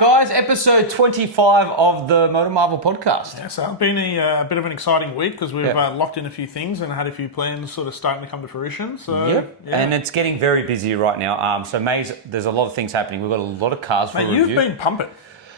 right, guys, episode 25 of the MotorMarvel Podcast. Yeah, so it's been a bit of an exciting week because we've locked in a few things and had a few plans sort of starting to come to fruition. So, And it's getting very busy right now. So, May's, there's a lot of things happening. We've got a lot of cars for review. You've been pumping.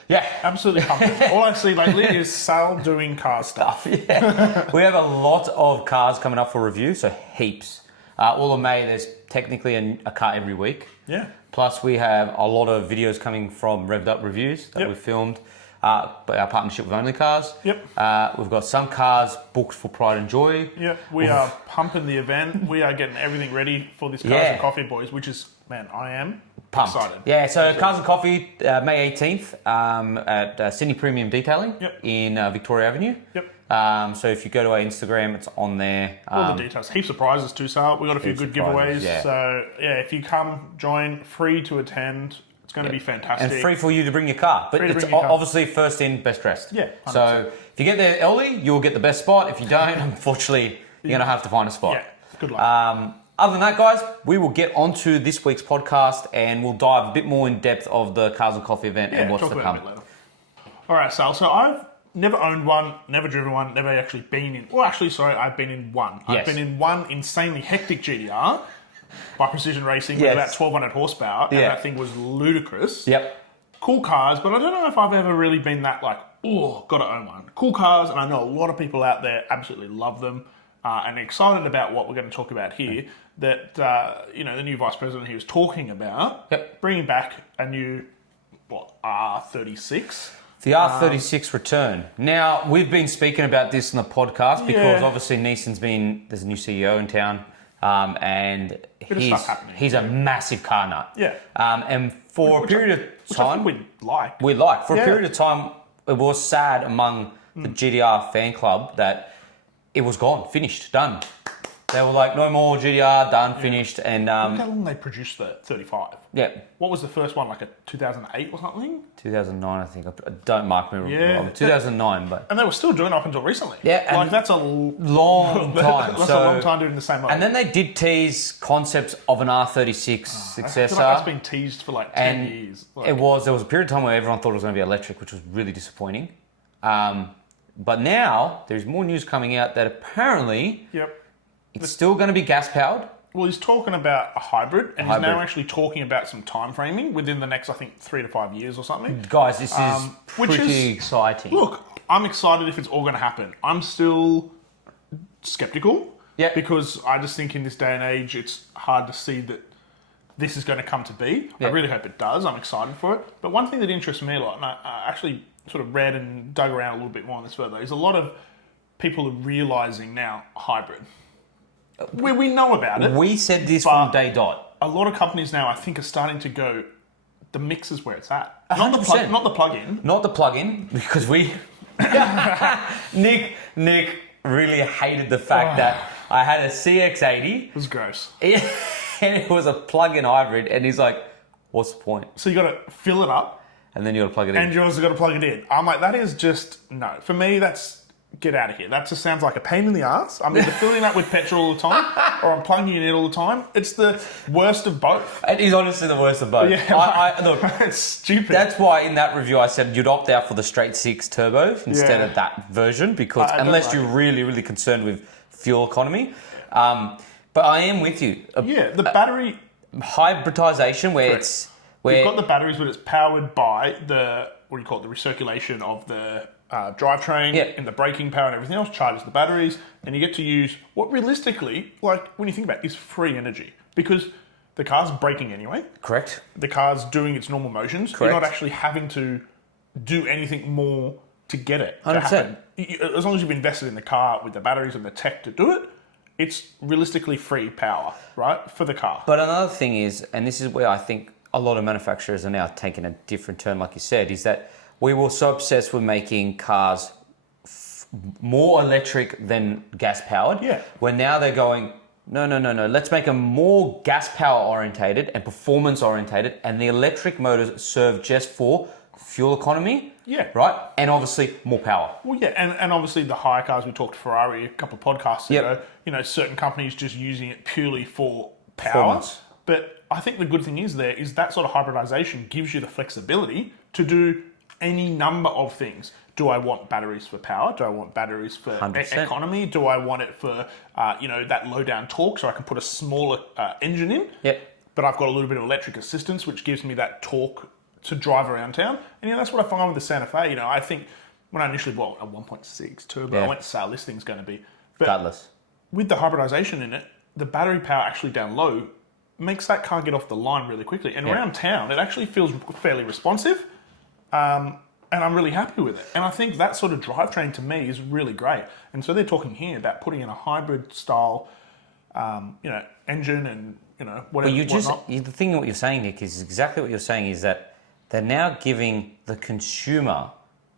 Yeah. Absolutely pumping. All I see lately is Sal doing car stuff. Yeah. We have a lot of cars coming up for review, so heaps. All of May, there's technically a car every week. Yeah. Plus, we have a lot of videos coming from Revved Up Reviews that we've filmed. But our partnership with Only Cars. Yep. We've got some cars booked for Pride and Joy. Yep. We are pumping the event. We are getting everything ready for this Cars and Coffee, boys, which is, man, I am pumped. Excited. Yeah, so Cars and Coffee, May 18th at Sydney Premium Detailing in Victoria Avenue. Yep. So if you go to our Instagram, it's on there. All the details. Heaps of prizes too, Sal. We've got a few good giveaways. Yeah. So, if you come, join, free to attend. It's going to be fantastic. And free for you to bring your car. But it's obviously first in, best dressed. Yeah, 100%. So if you get there early, you'll get the best spot. If you don't, unfortunately, you're going to have to find a spot. Yeah, good luck. Other than that, guys, we will get onto this week's podcast and we'll dive a bit more in depth of the Cars and Coffee event and what's to come. All right, Sal. So I've never owned one, never driven one, never actually been in... Well, actually, sorry, I've been in one. I've been in one insanely hectic GTR by Precision Racing with about 1,200 horsepower, and that thing was ludicrous. Yep. Cool cars, but I don't know if I've ever really been that like, oh, got to own one. Cool cars, and I know a lot of people out there absolutely love them and excited about what we're going to talk about here. That, the new vice president he was talking about, bringing back a new, R36? The R36 return. Now, we've been speaking about this in the podcast because obviously there's a new CEO in town, and he's a massive car nut. Yeah. And for a period of time... Which I think we'd like. For a period of time, it was sad among the GTR fan club that it was gone, finished, done. They were like, no more GTR, done, finished. And look how long they produced the 35. Yeah. What was the first one, like a 2008 or something? 2009, I think. Don't mark me wrong. 2009, but... And they were still doing it up until recently. Yeah. And that's a long time. That's a long time doing the same model. And then they did tease concepts of an R36 successor. I feel like that's been teased for like 10 years. There was a period of time where everyone thought it was going to be electric, which was really disappointing. But now, there's more news coming out that apparently... It's still going to be gas-powered. Well, he's talking about a hybrid, and he's now actually talking about some time framing within the next, I think, 3 to 5 years or something. Guys, this is pretty exciting. Look, I'm excited if it's all going to happen. I'm still skeptical because I just think in this day and age, it's hard to see that this is going to come to be. I really hope it does. I'm excited for it. But one thing that interests me a lot, and I actually sort of read and dug around a little bit more on this further, is a lot of people are realising now hybrid. We know about it. We said this from day dot. A lot of companies now, I think, are starting to go, the mix is where it's at. 100%. Not the plug-in. Not the plug-in, because we... Nick really hated the fact that I had a CX-80. It was gross. And it was a plug-in hybrid, and he's like, what's the point? So you got to fill it up. And then you got to plug it in. And you also got to plug it in. I'm like, that is just, no. For me, that's... Get out of here. That just sounds like a pain in the ass. I'm either filling up with petrol all the time or I'm plugging it in all the time. It's the worst of both. It is honestly the worst of both. Yeah, look, it's stupid. That's why in that review I said you'd opt out for the straight 6 turbo instead of that version because unless you're really, really concerned with fuel economy. But I am with you. The battery... Hybridization where it's... You've got the batteries, but it's powered by the recirculation of the... drivetrain and the braking power and everything else charges the batteries, and you get to use what realistically, like when you think about it, is free energy because the car's braking anyway. Correct. The car's doing its normal motions. Correct. You're not actually having to do anything more to get it 100%. to happen. As long as you've invested in the car with the batteries and the tech to do it, it's realistically free power, right, for the car. But another thing is, and this is where I think a lot of manufacturers are now taking a different turn, like you said, is that we were so obsessed with making cars more electric than gas-powered. Yeah. Where now they're going, no. Let's make them more gas-power orientated and performance-orientated, and the electric motors serve just for fuel economy. Yeah. Right? And obviously more power. Well, yeah, and obviously the hire cars, we talked Ferrari a couple of podcasts ago, certain companies just using it purely for power. But I think the good thing is that sort of hybridization gives you the flexibility to do any number of things. Do I want batteries for power? Do I want batteries for economy? Do I want it for, that low down torque so I can put a smaller engine in? Yep. But I've got a little bit of electric assistance, which gives me that torque to drive around town. And that's what I find with the Santa Fe. I think when I initially bought a 1.6 turbo, I went to Sal, this thing's going to be. But Gutless. with the hybridization in it, the battery power actually down low makes that car get off the line really quickly. And around town, it actually feels fairly responsive. And I'm really happy with it. And I think that sort of drivetrain to me is really great. And so they're talking here about putting in a hybrid style, engine and, whatever. But the thing what you're saying, Nick, is exactly what you're saying is that they're now giving the consumer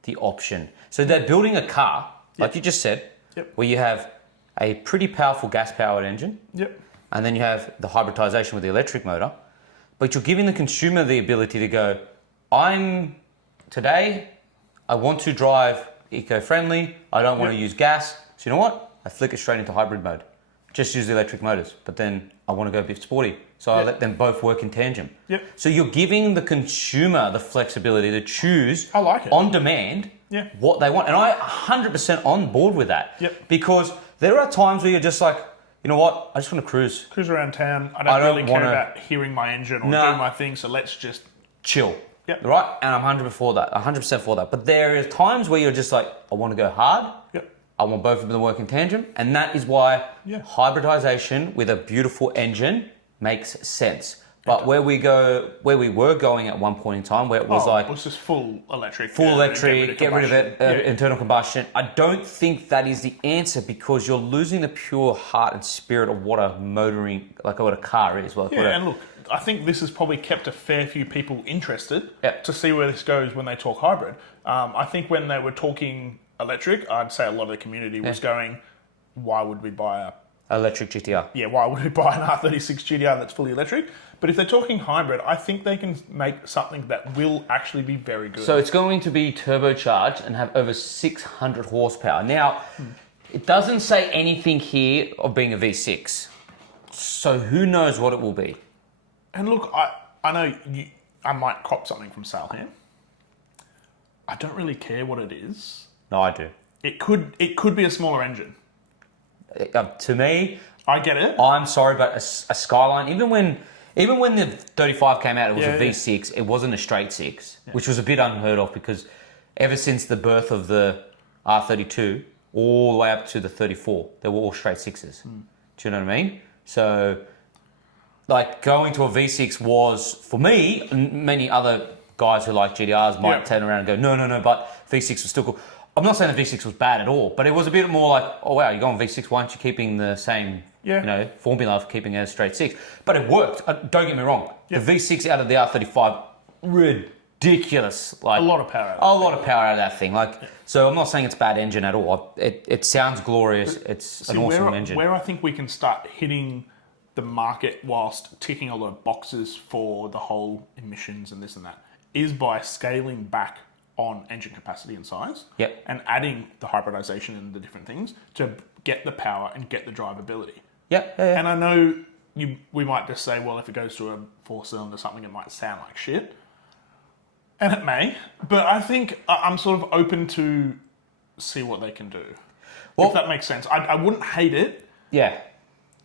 the option. So they're building a car, like you just said, where you have a pretty powerful gas-powered engine. Yep. And then you have the hybridization with the electric motor. But you're giving the consumer the ability to go, today, I want to drive eco-friendly. I don't want to use gas. So you know what? I flick it straight into hybrid mode. Just use the electric motors. But then I want to go a bit sporty. So I let them both work in tandem. Yep. So you're giving the consumer the flexibility to choose I like it. on demand what they want. And I'm 100% on board with that. Yep. Because there are times where you're just like, you know what? I just want to cruise. Cruise around town. I don't really care about hearing my engine or doing my thing. So let's just chill. Yep. Right? And I'm 100% for that. But there are times where you're just like, I want to go hard. Yep. I want both of them to work in tandem. And that is why hybridization with a beautiful engine makes sense. But where we were going at one point in time, where it was it was just full electric. Get rid of it, internal combustion. I don't think that is the answer because you're losing the pure heart and spirit of what a what a car is. And look, I think this has probably kept a fair few people interested to see where this goes when they talk hybrid. I think when they were talking electric, I'd say a lot of the community was going, why would we buy a electric GTR? Yeah, why would we buy an R36 GTR that's fully electric? But if they're talking hybrid, I think they can make something that will actually be very good. So it's going to be turbocharged and have over 600 horsepower. Now, it doesn't say anything here of being a V6. So who knows what it will be? And look, I know I might cop something from Sal here. I don't really care what it is. No, I do. It could be a smaller engine. To me, I get it. I'm sorry, but a Skyline, even when the 35 came out, it was a V6. It wasn't a straight 6, which was a bit unheard of because ever since the birth of the R32 all the way up to the 34, they were all straight 6s. Do you know what I mean? So, going to a V6 was, for me, and many other guys who like GTRs might turn around and go, no, but V6 was still cool. I'm not saying the V6 was bad at all, but it was a bit more like, oh wow, you're going V6, why aren't you keeping the same formula for keeping it a straight 6? But it worked, don't get me wrong. The V6 out of the R35, ridiculous. A lot of power out of that thing. So I'm not saying it's a bad engine at all. It sounds glorious. It's an awesome engine. Where I think we can start hitting the market whilst ticking a lot of boxes for the whole emissions and this and that is by scaling back on engine capacity and size and adding the hybridization and the different things to get the power and get the drivability. And I know we might just say, well, if it goes to a 4-cylinder something, it might sound like shit. And it may, but I think I'm sort of open to see what they can do. Well, if that makes sense. I wouldn't hate it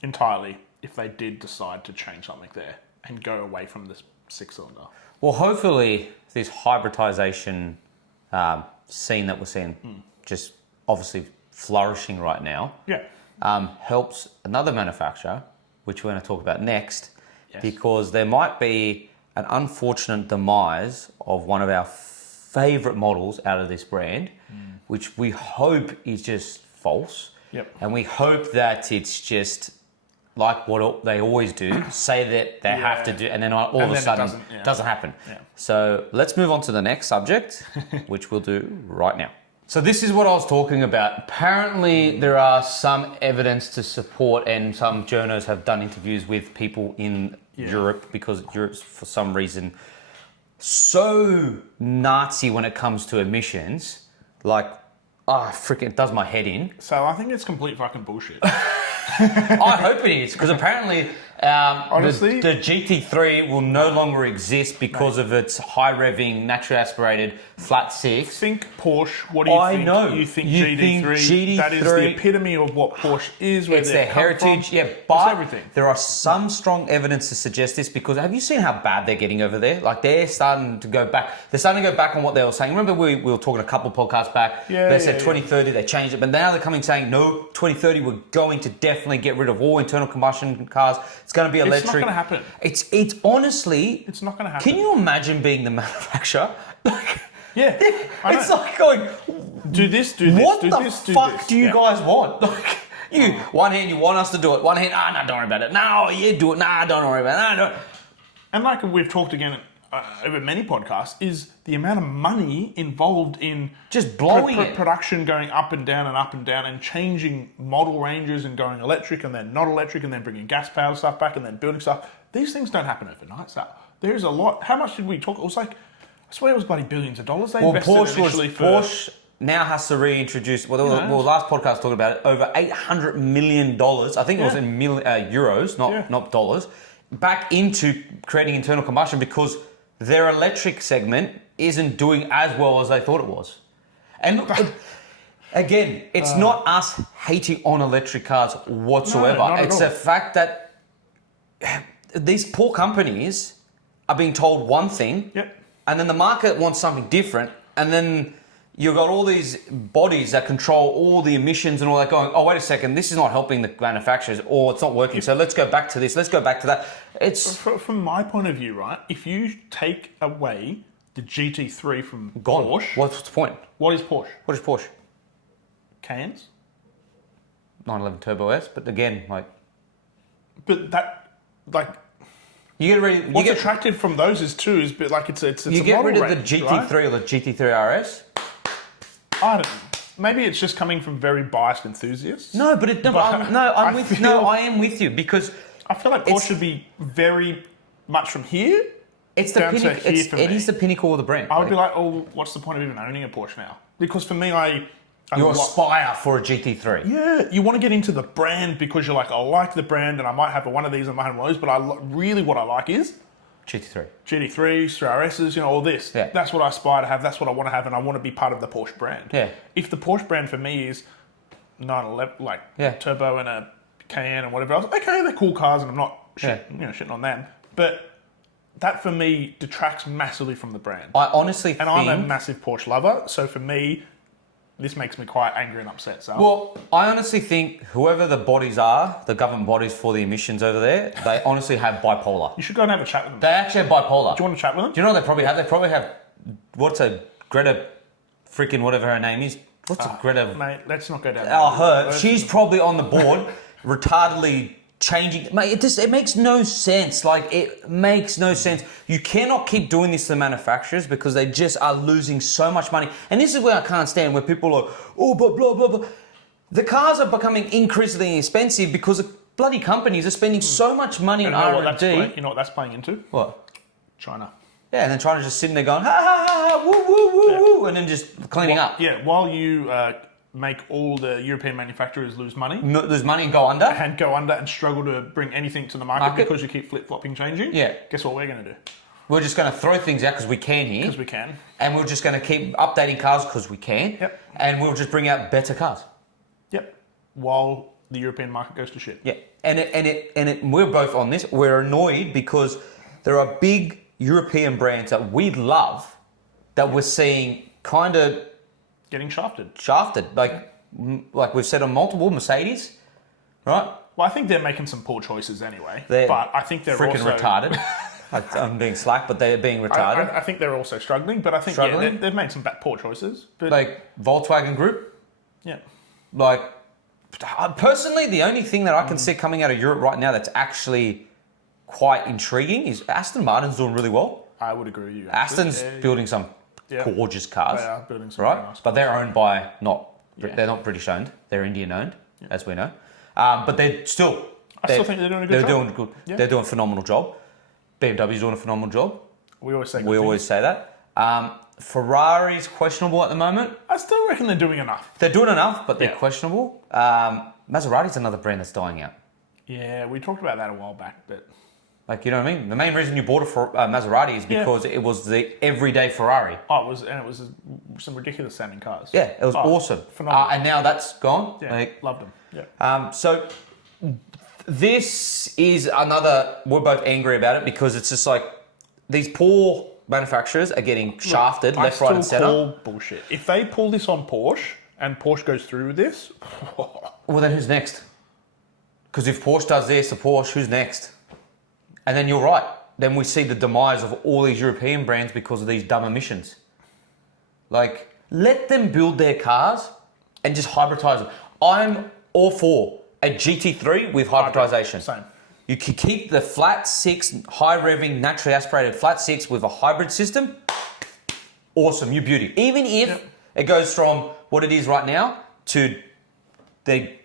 entirely if they did decide to change something there and go away from this 6-cylinder. Well, hopefully this hybridization scene that we're seeing just obviously flourishing right now helps another manufacturer, which we're going to talk about next, because there might be an unfortunate demise of one of our favorite models out of this brand, which we hope is just false. And we hope that it's just like what they always do, say that they have to do, and then all of a sudden it doesn't happen. So let's move on to the next subject, which we'll do right now. So this is what I was talking about. Apparently there are some evidence to support, and some journos have done interviews with people in Europe, because Europe's for some reason so Nazi when it comes to emissions. It does my head in. So I think it's complete fucking bullshit. I hope it is, because apparently Honestly, the GT3 will no longer exist because of its high revving, naturally aspirated flat six. Think Porsche. What do you think? Know. You think you GT3? Think GT3? That is the epitome of what Porsche is. Where it's their heritage. From. Yeah, but it's everything. There are some strong evidence to suggest this because have you seen how bad they're getting over there? Like they're starting to go back. They're starting to go back on what they were saying. Remember we were talking a couple of podcasts back. They said 2030 they changed it, but now they're coming saying no. 2030 we're going to definitely get rid of all internal combustion cars. It's going to be electric. It's not going to happen. It's honestly. It's not going to happen. Can you imagine being the manufacturer? Yeah, it's like going. Do this. Do this. What do the this, do fuck this. do you guys want? Like one hand you want us to do it. One hand, no, don't worry about it. No, you do it. Nah, don't worry about it. No. And like we've talked again over many podcasts, is the amount of money involved in just blowing production going up and down and up and down and changing model ranges and going electric and then not electric and then bringing gas powered stuff back and then building stuff. These things don't happen overnight. So there's a lot. How much did we talk? It was like, I swear it was bloody billions of dollars they invested initially for... Porsche now has to reintroduce, last podcast talked about it, over $800 million, I think it was in euros, not dollars, back into creating internal combustion because their electric segment isn't doing as well as they thought it was. And look, again, it's not us hating on electric cars whatsoever. No, it's the fact that these poor companies are being told one thing, and then the market wants something different, and then you've got all these bodies that control all the emissions and all that going, oh, wait a second, this is not helping the manufacturers, or it's not working, so let's go back to this, let's go back to that. It's from my point of view, right, if you take away the GT3 from Porsche... What's the point? What is Porsche? What is Porsche? Cayennes? 911 Turbo S, but again, like... But that, like... You get rid. What's attractive from those is but like it's you a get rid of range, the GT3 right? or the GT3 RS. I don't know. Maybe it's just coming from very biased enthusiasts. No, but I am with you because I feel like Porsche should be very much from here. It's the pinnacle. It is the pinnacle of the brand. I would be like, oh, what's the point of even owning a Porsche now? Because for me, you aspire for a GT3. Yeah, you want to get into the brand because you're like, I like the brand and I might have one of these and I might have one of those, but really what I like is GT3. GT3s, 3RSs, all this. Yeah. That's what I aspire to have, that's what I want to have, and I want to be part of the Porsche brand. Yeah. If the Porsche brand for me is 911, turbo and a Cayenne and whatever else, okay, they're cool cars and I'm not shitting on them, but that for me detracts massively from the brand. I honestly think... And I'm a massive Porsche lover, so for me... This makes me quite angry and upset. So. Well, I honestly think whoever the bodies are, the government bodies for the emissions over there, they honestly have bipolar. You should go and have a chat with them. They actually have bipolar. Do you want to chat with them? Do you know what they probably have? They probably have, what's a Greta freaking whatever her name is? What's a Greta? Mate, let's not go down her. She's probably on the board, retardedly changing. Mate, it makes no sense. Like, it makes no sense. You cannot keep doing this to the manufacturers because they just are losing so much money. And this is where I can't stand, where people are, oh, but blah, blah, blah. The cars are becoming increasingly expensive because the bloody companies are spending so much money on R&D. You know what that's playing into? What? China. Yeah, and then China's just sitting there going, ha, ha, ha, ha, woo, woo, woo, woo, and then just cleaning up. Yeah, while you... make all the European manufacturers lose money. Lose money and go under. And struggle to bring anything to the market because you keep flip-flopping changing. Yeah. Guess what we're going to do? We're just going to throw things out because we can here. Because we can. And we're just going to keep updating cars because we can. Yep. And we'll just bring out better cars. Yep. While the European market goes to shit. Yeah. And we're both on this. We're annoyed because there are big European brands that we love that we're seeing kind of... Getting shafted. Like we've said on multiple, Mercedes, right? Well, I think they're making some poor choices anyway. But I think they're freaking also... retarded. I'm being slack, but they're being retarded. I think they're also struggling, but I think they've made some poor choices. But like Volkswagen Group? Yeah. Like, personally, the only thing that I can see coming out of Europe right now that's actually quite intriguing is Aston Martin's doing really well. I would agree with you. Aston's building some gorgeous cars. They are building some right? nice but they're owned by they're not British owned. They're Indian owned, as we know. But they're still. I still think they're doing a good job. They're doing good. Yeah. They're doing a phenomenal job. BMW's doing a phenomenal job. We always say. Always say that. Ferrari's questionable at the moment. I still reckon they're doing enough. They're doing enough, but they're questionable. Maserati's another brand that's dying out. Yeah, we talked about that a while back, but... Like, you know what I mean? The main reason you bought a Maserati is because it was the everyday Ferrari. Oh, it was some ridiculous sounding cars. Yeah, it was awesome. Phenomenal. And now that's gone. Yeah, loved them. Yeah. So this is another, we're both angry about it because it's just like these poor manufacturers are getting shafted left, right and centre. I still call bullshit. If they pull this on Porsche and Porsche goes through with this... Well, then who's next? Because if Porsche does this to Porsche, who's next? And then you're right. Then we see the demise of all these European brands because of these dumb emissions. Like, let them build their cars and just hybridize them. I'm all for a GT3 with hybridization. Same. You can keep the flat six, high revving, naturally aspirated flat six with a hybrid system. Awesome, you beauty. Even if it goes from what it is right now to they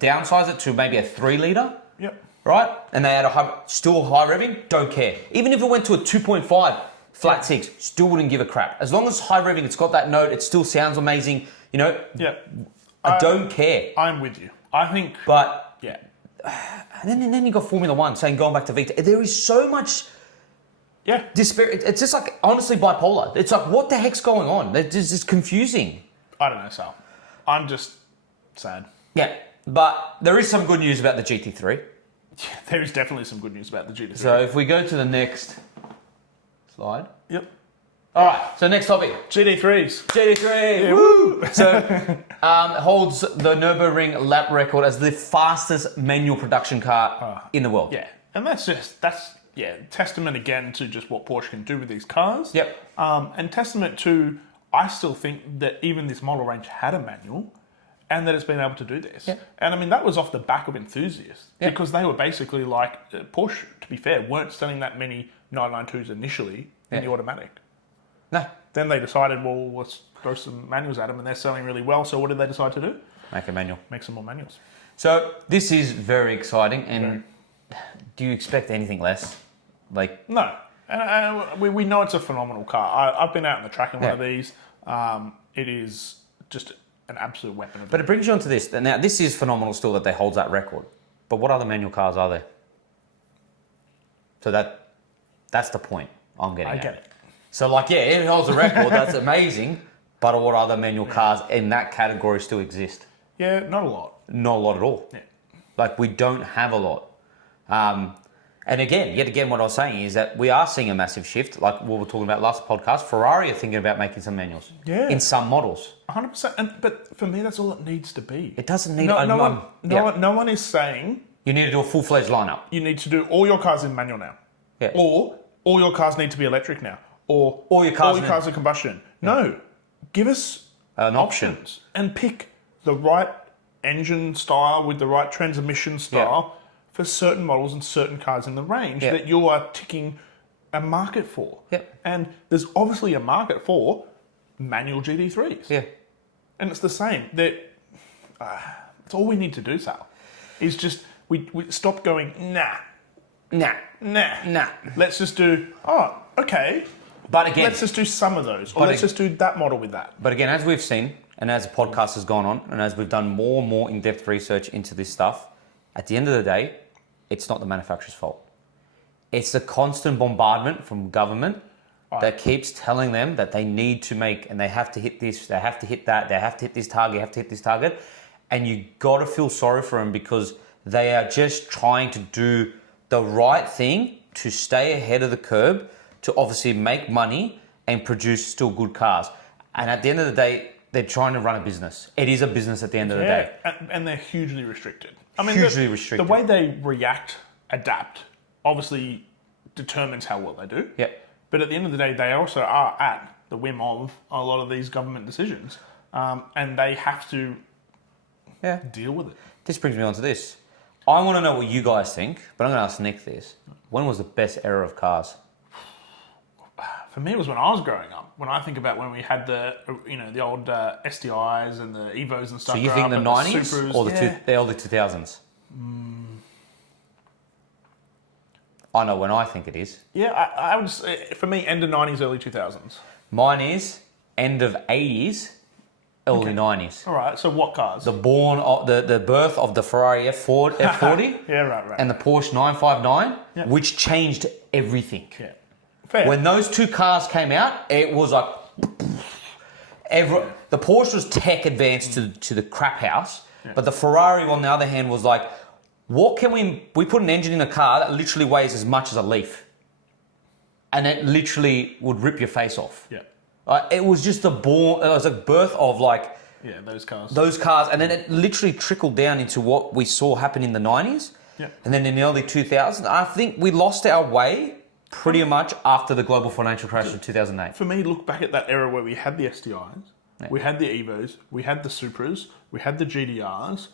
downsize it to maybe a 3 litre. Yep. Right? And they add still high revving, don't care. Even if it went to a 2.5 flat six, still wouldn't give a crap. As long as high revving, it's got that note, it still sounds amazing, you know? Yeah. I don't care. I'm with you. I think... But... Yeah. And then you got Formula One saying going back to Vita. There is so much... Yeah. Despair. It's just like, honestly, bipolar. It's like, what the heck's going on? It's just confusing. I don't know, Sal. I'm just sad. Yeah. But there is some good news about the GT3. Yeah, there is definitely some good news about the GT3. So if we go to the next slide. Yep. All right, so next topic. GT3s. GT3, yeah, woo! So holds the Nurburgring lap record as the fastest manual production car in the world. Yeah, and that's testament again to just what Porsche can do with these cars. Yep. And testament to, I still think that even this model range had a manual, and that it's been able to do this. Yep. And I mean, that was off the back of enthusiasts. Yep. Because they were basically like, Porsche, to be fair, weren't selling that many 992s initially in the automatic. No. Then they decided, well, let's throw some manuals at them, and they're selling really well. So what did they decide to do? Make a manual. Make some more manuals. So this is very exciting. And do you expect anything less? Like No. And we know it's a phenomenal car. I've been out on the track in one of these. It is just an absolute weapon. But it brings you on to this. Now, this is phenomenal still that they hold that record. But what other manual cars are there? So that's the point I'm getting at. I get it. So, like, yeah, it holds a record. That's amazing. But what other manual cars in that category still exist? Yeah, not a lot. Not a lot at all. Yeah. Like, we don't have a lot. And yet again, what I was saying is that we are seeing a massive shift. Like what we were talking about last podcast, Ferrari are thinking about making some manuals. Yeah. In some models. 100%. But for me, that's all it needs to be. It doesn't need... No one is saying... You need to do a full-fledged lineup. You need to do all your cars in manual now. Yeah. Or all your cars need to be electric now. Or all your cars are combustion. Yeah. No. Give us options. And pick the right engine style with the right transmission style for certain models and certain cars in the range that you are ticking a market for. Yep. And there's obviously a market for manual GT3s. Yeah. And it's the same. That's all we need to do, Sal. Is just, we stop going, nah. Let's just do, okay. But again... Let's just do some of those. Or let's just do that model with that. But again, as we've seen, and as the podcast has gone on, and as we've done more and more in-depth research into this stuff, at the end of the day, it's not the manufacturer's fault. It's the constant bombardment from government that keeps telling them that they need to make, and they have to hit this, they have to hit that, they have to hit this target, they have to hit this target. And you got to feel sorry for them because they are just trying to do the right thing to stay ahead of the curve, to obviously make money and produce still good cars. And at the end of the day, they're trying to run a business. It is a business at the end of the day. And they're hugely restricted. Hugely restricted. The way they react, adapt, obviously determines how well they do. Yep. But at the end of the day, they also are at the whim of a lot of these government decisions. And they have to deal with it. This brings me on to this. I want to know what you guys think, but I'm going to ask Nick this. When was the best era of cars? For me, it was when I was growing up. When I think about when we had the old STIs and the Evos and stuff. So you think the 90s or the early 2000s? I know when I think it is. Yeah, I would say, for me, end of 90s, early 2000s. Mine is end of 80s, early 90s. All right. So what cars? The birth of the Ferrari F40 Yeah, right. and the Porsche 959, which changed everything. Yeah. Fair. When those two cars came out, it was like... The Porsche was tech advanced to the crap house, but the Ferrari, on the other hand, was like, what can we put an engine in a car that literally weighs as much as a leaf, and it literally would rip your face off. Yeah. It was just it was a birth of like... Yeah, those cars. Those cars, and then it literally trickled down into what we saw happen in the 90s, and then in the early 2000s. I think we lost our way pretty much after the global financial crash of 2008. For me, look back at that era where we had the STIs, we had the Evos, we had the Supras, we had the GTRs.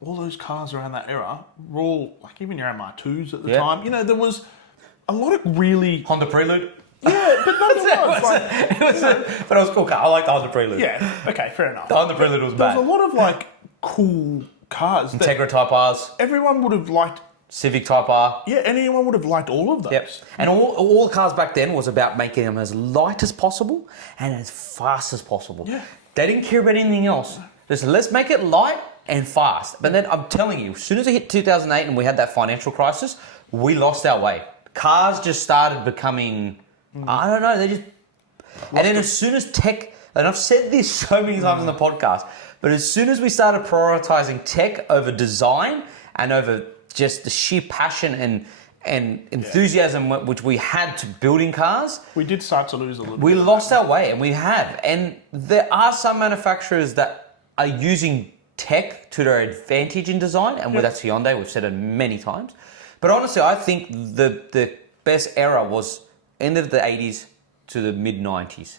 All those cars around that era were all, like even your MR2s at the time. You know, there was a lot of really... Honda Prelude. Yeah, but nonetheless, but it was a cool car. I like the Honda Prelude. Yeah, okay, fair enough. The Honda Prelude was bad. There was a lot of like cool cars. Integra Type Rs. Everyone would have liked... Civic Type R. Yeah, anyone would have liked all of those. Yep. And all the cars back then was about making them as light as possible and as fast as possible. Yeah. They didn't care about anything else. Just let's make it light and fast. But then I'm telling you, as soon as it hit 2008 and we had that financial crisis, we lost our way. Cars just started becoming, I don't know, they just... And then as soon as tech, and I've said this so many times on the podcast, but as soon as we started prioritizing tech over design and over just the sheer passion and enthusiasm which we had to building cars, we did start to lose a little bit. We lost our way, and we have. And there are some manufacturers that are using tech to their advantage in design, and that's Hyundai. We've said it many times. But honestly, I think the best era was end of the 80s to the mid 90s.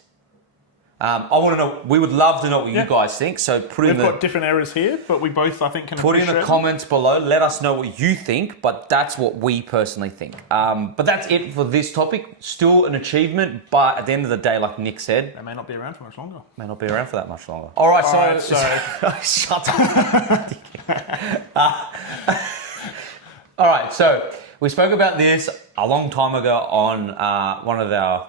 I want to know. We would love to know what you guys think. So We've got different eras here, but we both, I think, can put in the comments below. Let us know what you think, but that's what we personally think. But that's it for this topic. Still an achievement, but at the end of the day, like Nick said, they may not be around for much longer. May not be around for that much longer. All right, so shut up. All right, so we spoke about this a long time ago on one of our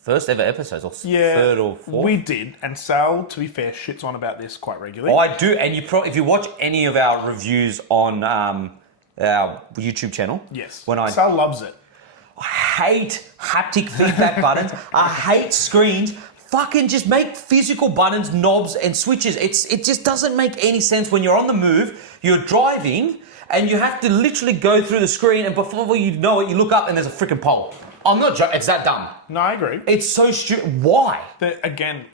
first ever episodes, or third or fourth. We did, and Sal, to be fair, shits on about this quite regularly. Oh, I do, and if you watch any of our reviews on our YouTube channel, Sal loves it. I hate haptic feedback buttons. I hate screens. Fucking just make physical buttons, knobs, and switches. It just doesn't make any sense when you're on the move, you're driving, and you have to literally go through the screen, and before you know it, you look up and there's a freaking pole. I'm not joking. It's that dumb. No, I agree. It's so stupid. Why? Again,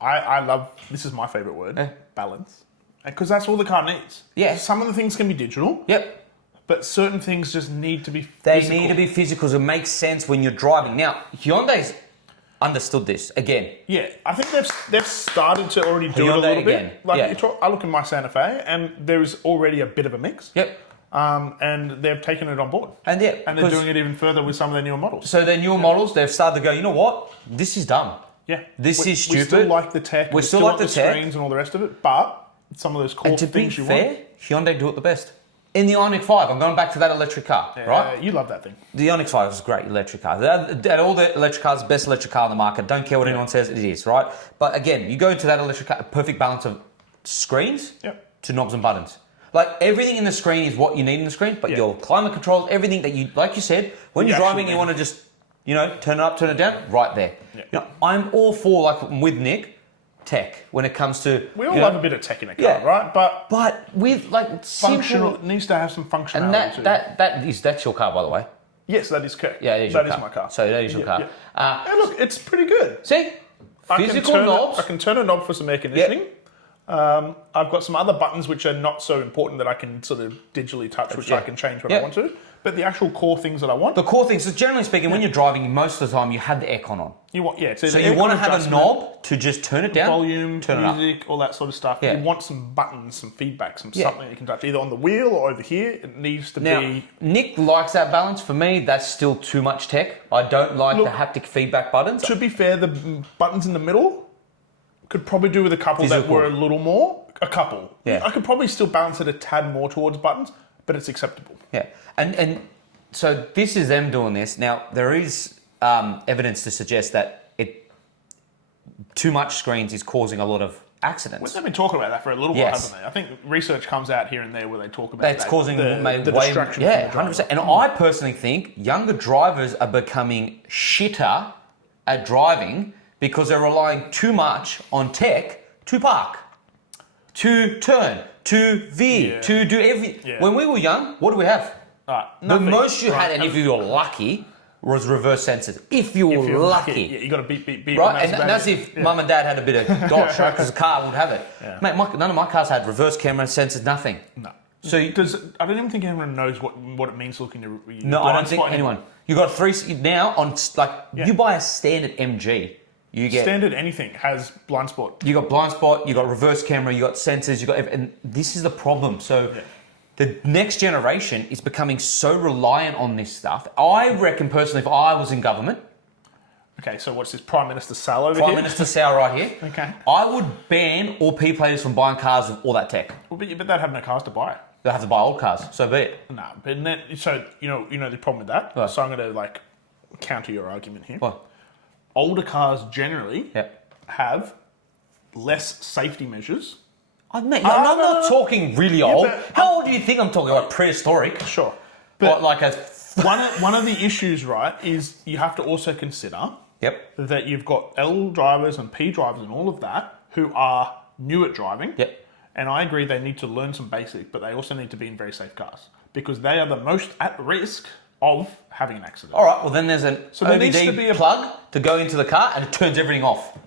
I love, this is my favourite word, balance. Because that's all the car needs. Yeah. Some of the things can be digital. Yep. But certain things just need to be physical. They need to be physical to make sense when you're driving. Now, Hyundai's understood this again. Yeah, I think they've started to already do it a little bit. Like I look in my Santa Fe, and there is already a bit of a mix. Yep. And they've taken it on board. And they're doing it even further with some of their newer models. So their newer models, they've started to go, you know what? This is dumb. Yeah. This is stupid. We still like the tech. We still like the tech. Screens and all the rest of it, but some of those core things you want. And to be fair, Hyundai do it the best. In the Ioniq 5, I'm going back to that electric car, right? You love that thing. The Ioniq 5 is a great electric car. All the electric cars, best electric car on the market. Don't care what anyone says, it is, right? But again, you go into that electric car, perfect balance of screens to knobs and buttons. Like everything in the screen is what you need in the screen, but your climate controls, everything that you, like you said, when you're driving, you want to just, turn it up, turn it down, right there. Yeah. I'm all for, like with Nick, tech when it comes to. We all love a bit of tech in a car, right? But with like functional, it needs to have some functionality. And that's your car, by the way. Yes, that is correct. Yeah, that is my car. So that is your car. Yeah. And look, it's pretty good. See, physical knobs. I can turn a knob for some air conditioning. I've got some other buttons which are not so important that I can sort of digitally touch, which I can change when I want to. But the actual core things that I want. The core things, so generally speaking, when you're driving, most of the time you have the aircon on. You want, so you want to have a knob to just turn it down, volume, turn music, all that sort of stuff. You want some buttons, some feedback, something you can touch, either on the wheel or over here. It needs to be. Nick likes that balance. For me, that's still too much tech. I don't like the haptic feedback buttons. To be fair, the buttons in the middle could probably do with a couple that were a little more. A couple. Yeah. I could probably still balance it a tad more towards buttons, but it's acceptable. Yeah. And so this is them doing this. Now, there is evidence to suggest that too much screens is causing a lot of accidents. They've been talking about that for a little while, Yes. haven't they? I think research comes out here and there where they talk about That's that, causing the distraction. Yeah, from the 100%. And I personally think younger drivers are becoming shitter at driving because they're relying too much on tech to park, to turn, to veer, to do everything. Yeah. When we were young, what do we have? The Nothing. most you had, and if you were lucky, was reverse sensors. If you were lucky. Yeah, you got to beep. Right, and that's if mum and dad had a bit of dosh, right? Because the car would have it. Yeah. Mate, none of my cars had reverse camera sensors, nothing. No. So I don't even think anyone knows what it means looking to. no, I don't think anyone. You got now on you buy a standard MG, you get standard anything has blind spot. You got blind spot, you got reverse camera, you got sensors, you got, and this is the problem. So. Yeah. The next generation is becoming so reliant on this stuff. I reckon personally, if I was in government, Okay, so what's this Prime Minister Sal over here? Prime Minister Sal right here, Okay. I would ban all P-platers from buying cars with all that tech. Well, but they'd have no cars to buy. They have to buy old cars, so be it. No, but then so you know the problem with that. What? So I'm going to counter your argument here. What? Older cars generally Yeah. have less safety measures. I'm not talking really old. but- How old do you think I'm talking about? Prehistoric? Sure, But but like a... one of the issues, right, is you have to also consider Yep. that you've got L drivers and P drivers and all of that who are new at driving. Yep. And I agree they need to learn some basics, but they also need to be in very safe cars because they are the most at risk of having an accident. All right, well then there's an there needs to be a plug to go into the car and it turns everything off.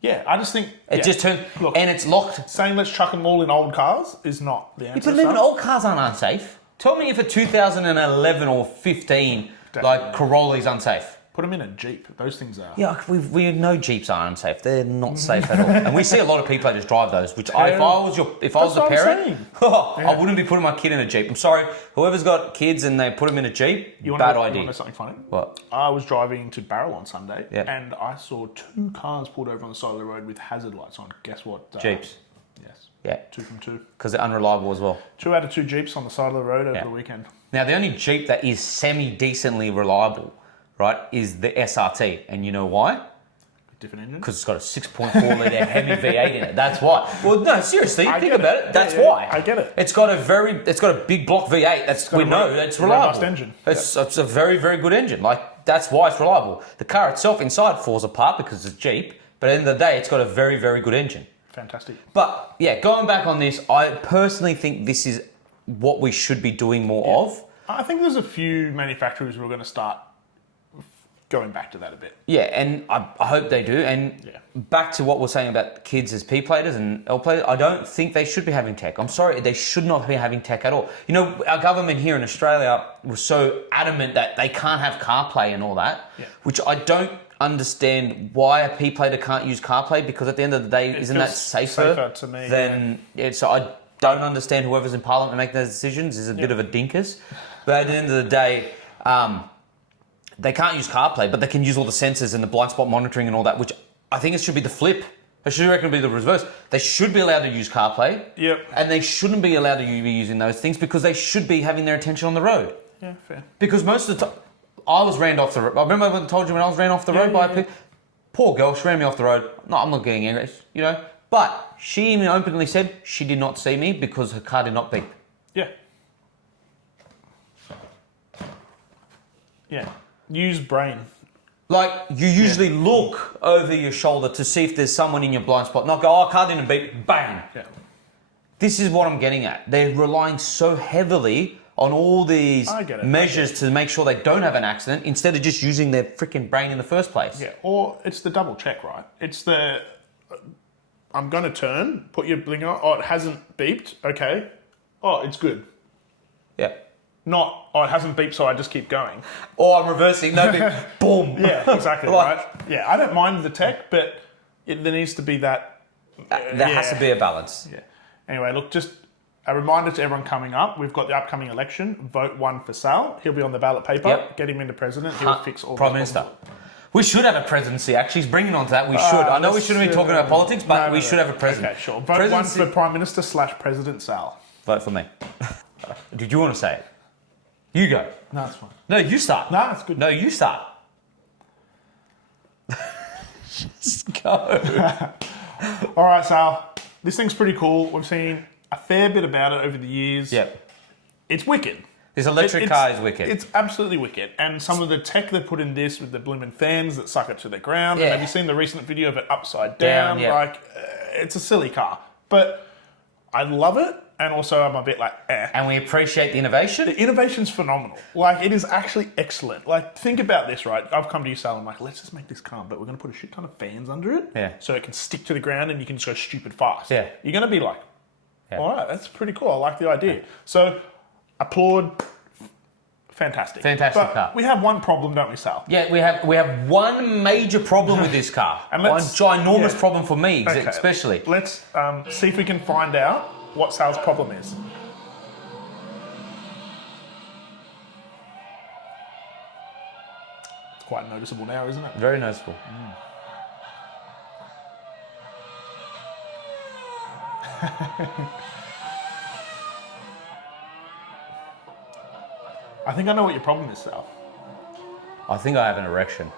Yeah, I just think It just turns... Look, and it's locked. saying let's chuck them all in old cars is not the answer. But even old cars aren't unsafe. Tell me if a 2011 or 15 Definitely. Corolla is unsafe. Put them in a Jeep. Those things are. Yeah, we know Jeeps are unsafe. They're not safe at all. And we see a lot of people that just drive those. Which if I was a what I'm parent, saying. I wouldn't be putting my kid in a Jeep. I'm sorry, whoever's got kids and they put them in a Jeep, bad idea. You want to know something funny? What? I was driving to Barrel on Sunday, Yeah. and I saw 2 cars pulled over on the side of the road with hazard lights on. Guess what? Jeeps. Yes. Yeah, 2 from 2. because they're unreliable as well. 2 out of 2 Jeeps on the side of the road over the weekend. Now the only Jeep that is semi-decently reliable, right, is the SRT, and you know why? Different engine. Because it's got a 6.4 litre heavy V8 in it. That's why. Well, no, seriously, think get about it. it. That's Yeah, yeah, why. I get it. It's got a big block V8. That's we know that's reliable. robust engine. It's a very, very good engine. Like that's why it's reliable. The car itself inside falls apart because it's a Jeep, but at the end of the day, it's got a very, very good engine. Fantastic. But yeah, going back on this, I personally think this is what we should be doing more of. I think there's a few manufacturers who are going to start going back to that a bit. Yeah, and I hope they do. And back to what we're saying about kids as P-platers and L-platers, I don't think they should be having tech. I'm sorry, they should not be having tech at all. You know, our government here in Australia was so adamant that they can't have CarPlay and all that, which I don't understand why a P-plater can't use CarPlay, because at the end of the day, isn't that safer to me, than... Yeah. So I don't understand whoever's in Parliament making those decisions is a bit of a dinkus. But at the end of the day... they can't use CarPlay, but they can use all the sensors and the blind spot monitoring and all that, which I think it should be the flip. I should reckon be the reverse. They should be allowed to use CarPlay. Yep. And they shouldn't be allowed to be using those things because they should be having their attention on the road. Yeah, fair. Because most of the time, I was ran off the road. I remember when I told you when I was ran off the road by a poor girl. She ran me off the road. No, I'm not getting angry, you know. But she even openly said she did not see me because her car did not beep. Yeah. Yeah. Use brain. Like, you usually look over your shoulder to see if there's someone in your blind spot. Not go, oh, car didn't beep, bang. Yeah. This is what I'm getting at. They're relying so heavily on all these measures to make sure they don't have an accident instead of just using their freaking brain in the first place. Yeah, or it's the double check, right? It's the, I'm going to turn, put your blinker on, oh, it hasn't beeped, okay. Oh, it's good. Yeah. Not, oh, it hasn't beeped, so I just keep going. Or I'm reversing, no beep, boom. Yeah, exactly, right? Yeah, I don't mind the tech, but there needs to be that... There has to be a balance. Yeah. Anyway, look, just a reminder to everyone coming up, we've got the upcoming election, vote 1 for Sal. He'll be on the ballot paper, get him into president, he'll fix all Prime Minister. We should have a presidency, actually. He's bringing on to that. We should. I know we shouldn't be talking about politics, but we should have a president. Okay, sure. Vote 1 for Prime Minister / President Sal. Vote for me. Did you want to say it? You go. No, it's fine. No, you start. No, it's good. No, you start. Just go. All right, Sal. This thing's pretty cool. We've seen a fair bit about it over the years. Yep. It's wicked. This electric car is wicked. It's absolutely wicked. And some of the tech they put in this with the blooming fans that suck it to the ground. And have you seen the recent video of it upside down? It's a silly car. But I love it. And also I'm a bit like, And we appreciate the innovation. The innovation's phenomenal. Like, it is actually excellent. Like, think about this, right? I've come to you, Sal, and I'm like, let's just make this calm, but we're going to put a shit ton of fans under it. Yeah. So it can stick to the ground and you can just go stupid fast. Yeah. You're going to be like, all right, that's pretty cool. I like the idea. So, applaud. Fantastic. Fantastic car. We have one problem, don't we, Sal? Yeah, we have one major problem with this car. And one ginormous problem for me, especially. Let's see if we can find out what Sal's problem is. It's quite noticeable now, isn't it? Very noticeable. I think I know what your problem is, Sal. I think I have an erection.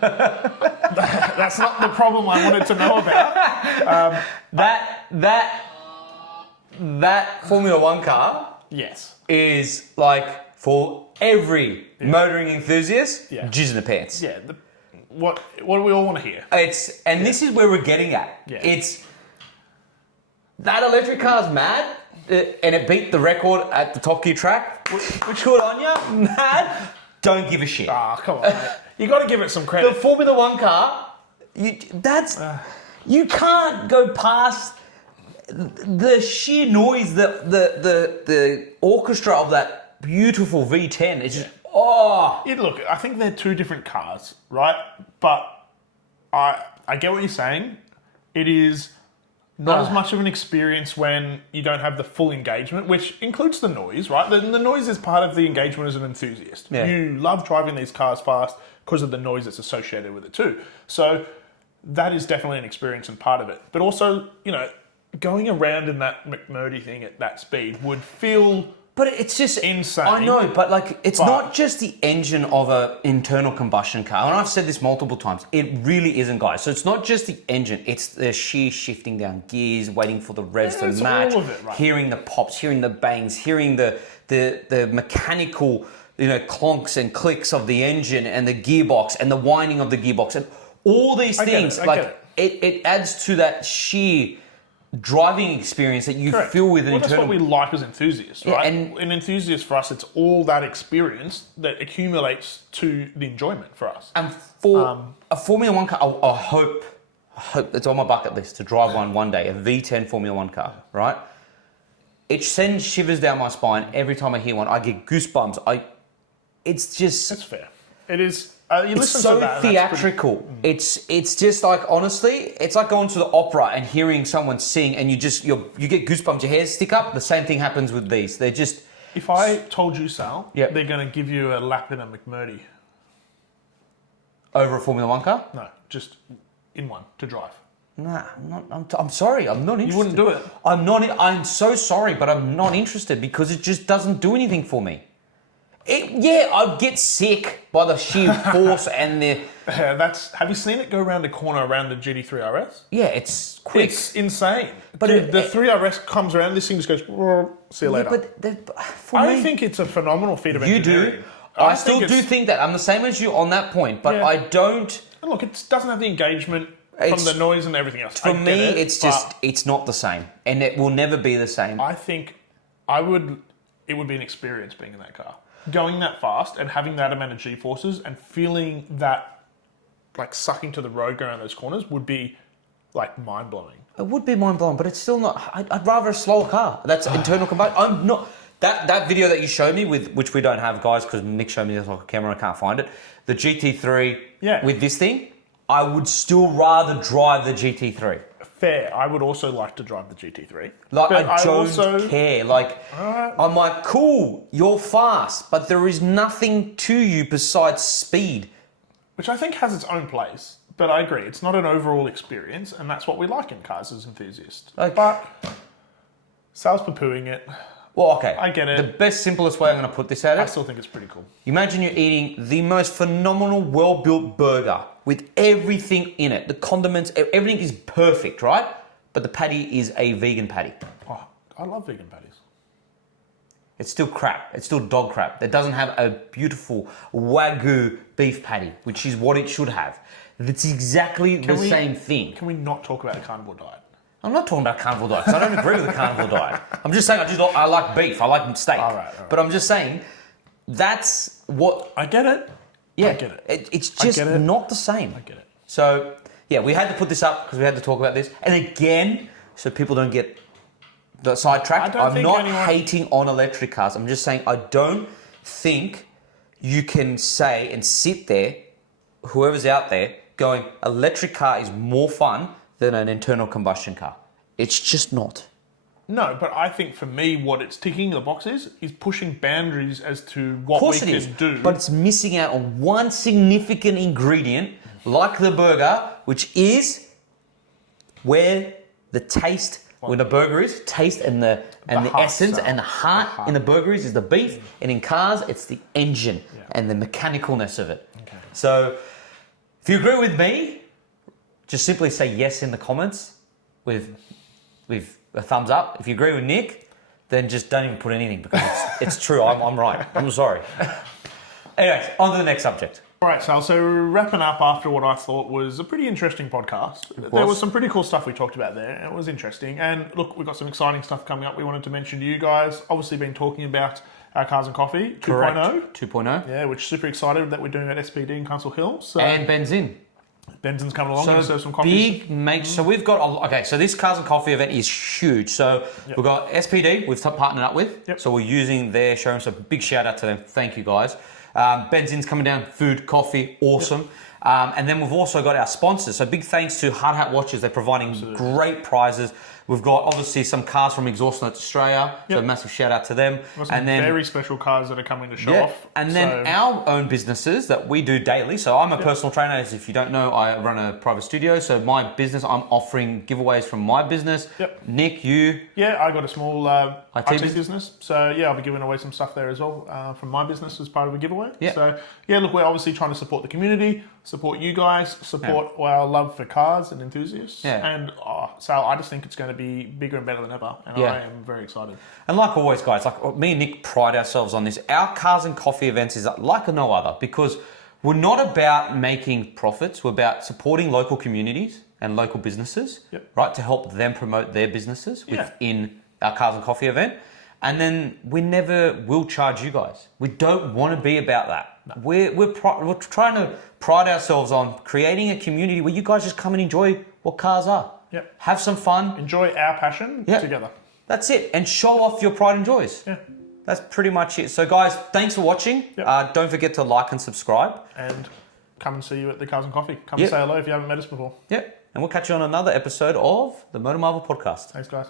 That's not the problem I wanted to know about. That Formula One car, yes, is like for every motoring enthusiast, jizz in the pants. Yeah. What do we all want to hear? This is where we're getting at. Yeah. It's that electric car's mad, and it beat the record at the Top Gear track. Which good on you, mad. Don't give a shit. Ah, come on, mate. You got to give it some credit. The Formula One car, you can't go past the sheer noise, the orchestra of that beautiful V10. It's just Look, I think they're two different cars, right? But I get what you're saying. It is not as much of an experience when you don't have the full engagement, which includes the noise, right? The noise is part of the engagement as an enthusiast. Yeah. You love driving these cars fast because of the noise that's associated with it too. So that is definitely an experience and part of it. But also, going around in that McMurdy thing at that speed would feel... But it's just insane. I know, but it's not just the engine of an internal combustion car. And I've said this multiple times. It really isn't, guys. So it's not just the engine. It's the sheer shifting down gears, waiting for the revs to match, all of it, right? Hearing the pops, hearing the bangs, hearing the mechanical, clonks and clicks of the engine and the gearbox and the whining of the gearbox and all these things. It adds to that sheer driving experience that you feel with an internal... That's what we like as enthusiasts, right? And an enthusiast for us, it's all that experience that accumulates to the enjoyment for us. And for a Formula One car, I hope it's on my bucket list to drive one day, a V10 Formula One car, right? It sends shivers down my spine every time I hear one. I get goosebumps. It's just... That's fair. It is... it's so theatrical. It's just like, honestly, it's like going to the opera and hearing someone sing and you get goosebumps, your hairs stick up. The same thing happens with these. They're just... If I told you, Sal, they're going to give you a lap in a McMurdy. Over a Formula One car? No, just in one to drive. Nah, I'm sorry, I'm not interested. You wouldn't do it? I'm so sorry, but I'm not interested because it just doesn't do anything for me. I'd get sick by the sheer force and the... Have you seen it go around the corner around the GT3 RS? Yeah, it's quick. It's insane. But the 3RS comes around, this thing just goes, see you later. I think it's a phenomenal feat of engineering. You do? I still do think that. I'm the same as you on that point, but I don't... And look, it doesn't have the engagement from the noise and everything else. For me, it's not the same. And it will never be the same. I think it would be an experience being in that car. Going that fast and having that amount of G-forces and feeling that like sucking to the road going around those corners would be like mind-blowing. It would be mind-blowing, but it's still not... I'd rather a slower car. That's internal combustion. I'm not... That video that you showed me, which we don't have, guys, because Nick showed me this on camera, I can't find it. The GT3 with this thing, I would still rather drive the GT3. Fair. I would also like to drive the GT3. I don't care. I'm like, cool, you're fast, but there is nothing to you besides speed. Which I think has its own place. But I agree, it's not an overall experience, and that's what we like in cars as enthusiasts. But Sal's poo-pooing it. Well, okay. I get it. The best, simplest way I'm going to put this at it. I still think it's pretty cool. Imagine you're eating the most phenomenal, well-built burger with everything in it. The condiments, everything is perfect, right? But the patty is a vegan patty. Oh, I love vegan patties. It's still crap. It's still dog crap. It doesn't have a beautiful Wagyu beef patty, which is what it should have. It's exactly the same thing. Can we not talk about the carnivore diet? I'm not talking about carnivore diet because I don't agree with the carnivore diet. I'm just saying I like beef. I like steak. All right. But I'm just saying that's what... I get it. Yeah, I get it. It's just not the same. I get it. So, yeah, we had to put this up because we had to talk about this. And again, so people don't get sidetracked, I'm not hating on electric cars. I'm just saying I don't think you can say and sit there, whoever's out there, going, electric car is more fun than an internal combustion car. It's just not. No, but I think for me, what it's ticking the boxes is pushing boundaries as to what we can do. But it's missing out on one significant ingredient, like the burger, which is where the taste, where the burger is, taste and the essence and the heart in the burger is the beef, and in cars, it's the engine and the mechanicalness of it. Okay. So, if you agree with me, just simply say yes in the comments with a thumbs up. If you agree with Nick, then just don't even put anything because it's true. I'm right. I'm sorry. Anyways, on to the next subject. All right, Sal. So wrapping up after what I thought was a pretty interesting podcast. There was some pretty cool stuff we talked about there, and it was interesting. And look, we've got some exciting stuff coming up we wanted to mention to you guys. Obviously been talking about our Cars and Coffee 2.0. 2.0. Yeah, which super excited that we're doing at SPD in Castle Hill. So and Benzin. Benzin's coming along and serve some coffees. So we've got, so this Cars and Coffee event is huge. So we've got SPD, we've partnered up with. Yep. So we're using their showroom. So big shout out to them. Thank you guys. Benzin's coming down, food, coffee, awesome. Yep. And then we've also got our sponsors. So big thanks to Hard Hat Watches. They're providing great prizes. We've got obviously some cars from Exhaust Notes Australia. Yep. So massive shout out to them. And then very special cars that are coming to show off. And then our own businesses that we do daily. So I'm a personal trainer. As if you don't know, I run a private studio. So my business, I'm offering giveaways from my business. Yep. Nick, you? Yeah, I got a small IT business. So yeah, I'll be giving away some stuff there as well from my business as part of a giveaway. Yep. So yeah, look, we're obviously trying to support the community, support you guys, support our love for cars and enthusiasts. Yeah. And Sal, I just think it's going to be bigger and better than ever. And I am very excited. And like always, guys, like me and Nick pride ourselves on this. Our Cars and Coffee events is like no other because we're not about making profits. We're about supporting local communities and local businesses, right, to help them promote their businesses within our Cars and Coffee event. And then we never will charge you guys. We don't want to be about that. No. We're trying to pride ourselves on creating a community where you guys just come and enjoy what cars are. Yep. Have some fun. Enjoy our passion together. That's it. And show off your pride and joys. Yeah. That's pretty much it. So guys, thanks for watching. Yep. Don't forget to like and subscribe. And come and see you at the Cars and Coffee. Come and say hello if you haven't met us before. Yep. And we'll catch you on another episode of the MotorMarvel Podcast. Thanks, guys.